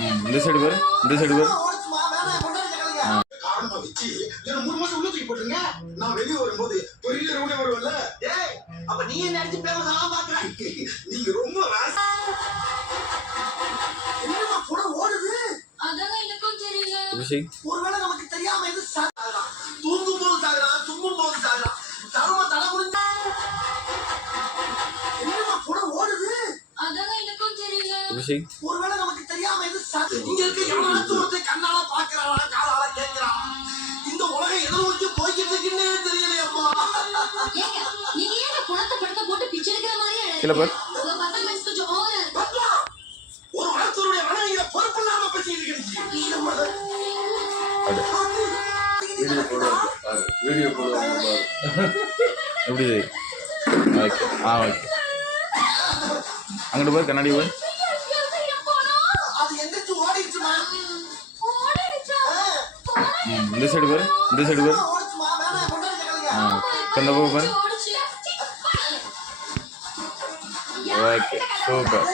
இந்த சைடு பாரு, இந்த சைடு பாரு. காரணமா வச்சு என்ன 3 மாசம் உள்ள தூக்கி போட்டுருங்க. நான் வெளிய வரும்போது ஒரு இல்ல கூட வருவல்ல. டேய் அப்ப நீ என்ன அடிச்சு பேமஸா பாக்குற? நீங்க ரொம்ப என்னமா கூட ஓடுது? அதான் எனக்கும் தெரியல. ஒருவேளை நமக்கு தெரியாம எது சாகலாம். தூங்கும்போது சாகலாம், தும்மும்போது சாகலாம். தரமா தலை முடிஞ்ச என்னமா கூட ஓடுது? அதான் எனக்கும் தெரியல. ஒருவேளை நமக்கு தெரியாம எது இங்க இருக்க எவனாச்சும் ஒருத்தன் கண்ணால பாக்குறானா, காலால கேட்கிறான். இந்த உலகம் எதை நோக்கி போய்கிட்டு இருக்குன்னே தெரியலையம்மா. ஏங்க நீங்க ஏங்க குணத்தை படுத்த போட்டு பிச்சை எடுக்கிற மாதிரியே கீழ பாரு. உங்க பர்ஃபார்மன்ஸ் கொஞ்சம் ஓவரா இருக்கு. ஒரு வார்த்தையுடைய மனைவியில பொறுப்பு இல்லாம பேசிட்டு இருக்கீங்க. வீடியோ போடுவாங்க. எப்படி ஓகே ஓகே. அங்கிட்டு போய் கண்ணாடி போய். அது எந்திரிச்சு ஓடிடுச்சுமா. இந்த சைடு பாரு, இந்த சைடு பாரு. ஓடிச்சுமா, வேணாம் கொண்டாடி கேளுங்க. இந்த பக்கம் பாரு. Okay super.